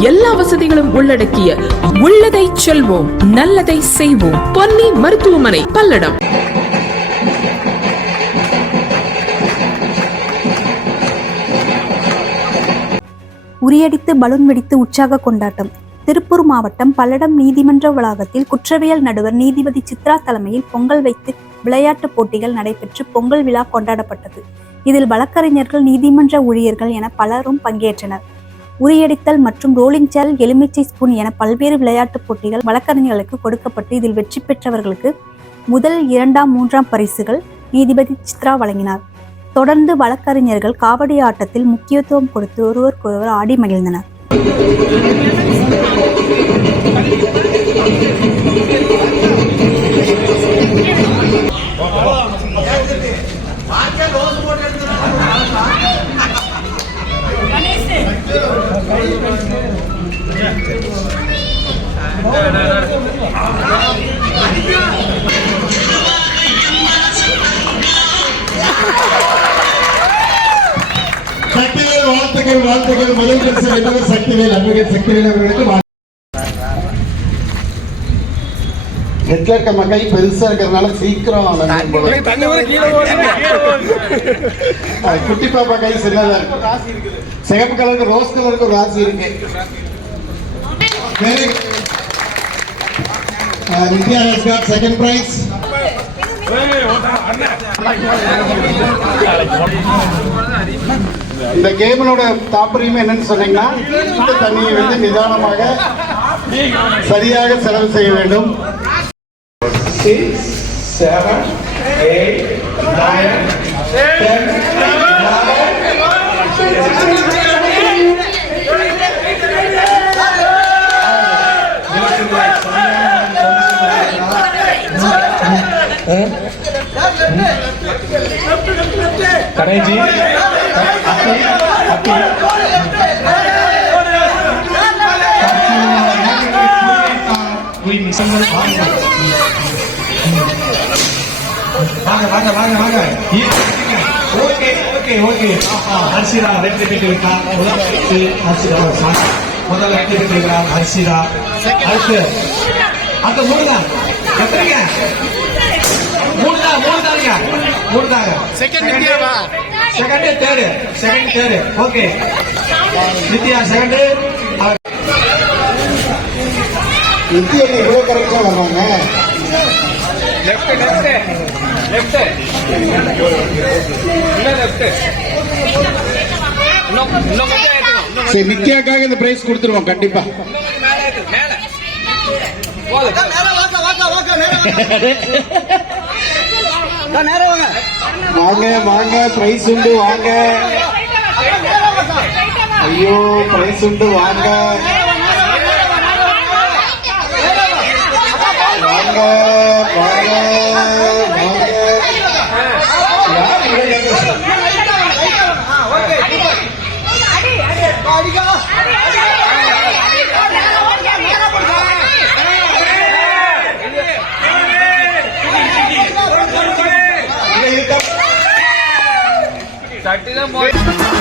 எல்லா வசதிகளும் உள்ளடக்கிய உள்ளதை செல்வோம் நல்லதை செய்வோம். பொன்னி மருத்துவமனை பல்லடம். உரியடித்து பலூன் வெடித்து உற்சாக கொண்டாட்டம். திருப்பூர் மாவட்டம் பல்லடம் நீதிமன்ற வளாகத்தில் குற்றவியல் நடுவர் நீதிபதி சித்ரா தலைமையில் பொங்கல் வைத்து விளையாட்டுப் போட்டிகள் நடைபெற்று பொங்கல் விழா கொண்டாடப்பட்டது. இதில் வழக்கறிஞர்கள் நீதிமன்ற ஊழியர்கள் என பலரும் பங்கேற்றனர். உரியடித்தல் மற்றும் ரோலிங் சேர் எலுமிச்சை ஸ்பூன் என பல்வேறு விளையாட்டுப் போட்டிகள் வழக்கறிஞர்களுக்கு கொடுக்கப்பட்டு இதில் வெற்றி பெற்றவர்களுக்கு முதல் இரண்டாம் மூன்றாம் பரிசுகள் நீதிபதி சித்ரா வழங்கினார். தொடர்ந்து வழக்கறிஞர்கள் காவடி ஆட்டத்தில் முக்கியத்துவம் கொடுத்து ஒருவருக்கொருவர் ஆடி மகிழ்ந்தனர். சக்திவேல் வாழ்த்துக்கள் வாழ்த்துக்கள். முதல் பரிசு வென்றவர் சக்திவேல் அட்வொகேட் சக்திவேல் அவர்களுக்கு வாழ்த்து. நெட்ல இருக்க மக்கள் பெருசா இருக்கிறதுனால சீக்கிரம் குட்டி பாப்பா கை சரியாதான் இருக்கு. சிகப்பு கலருக்கு ரோஸ் கலருக்கு ஒரு ராசி இருக்கு. Uh, Nitya has got second prize. இந்த கேமனோட தாற்பயம் என்னன்னு சொன்னீங்கன்னா இந்த தண்ணியை வந்து நிதானமாக சரியாக செலவு செய்ய வேண்டும் six, கணேஜி அப்பி வாங்க. வாங்க வாங்க வாங்க ஓகே ஓகே ஓகே. ஹர்ஷிரா ரெண்டு பேர் இருக்கா முதல் ஹர்ஷிரா முதல் ரெண்டு பேர் இருக்கா ஹர்ஷிரா அடுத்து அந்த எத்தனைங்க? தான் மூணு தாங்க மூணு தாங்க second நித்யாவா second third second third okay Nithya second சரி நித்யாக்காக இந்த பிரைஸ் கொடுத்துருவோம் கண்டிப்பா. வாங்க. வாங்க பிரைஸ் உண்டு வாங்க. ஐயோ பிரைஸ் உண்டு வாங்க. That is a boy.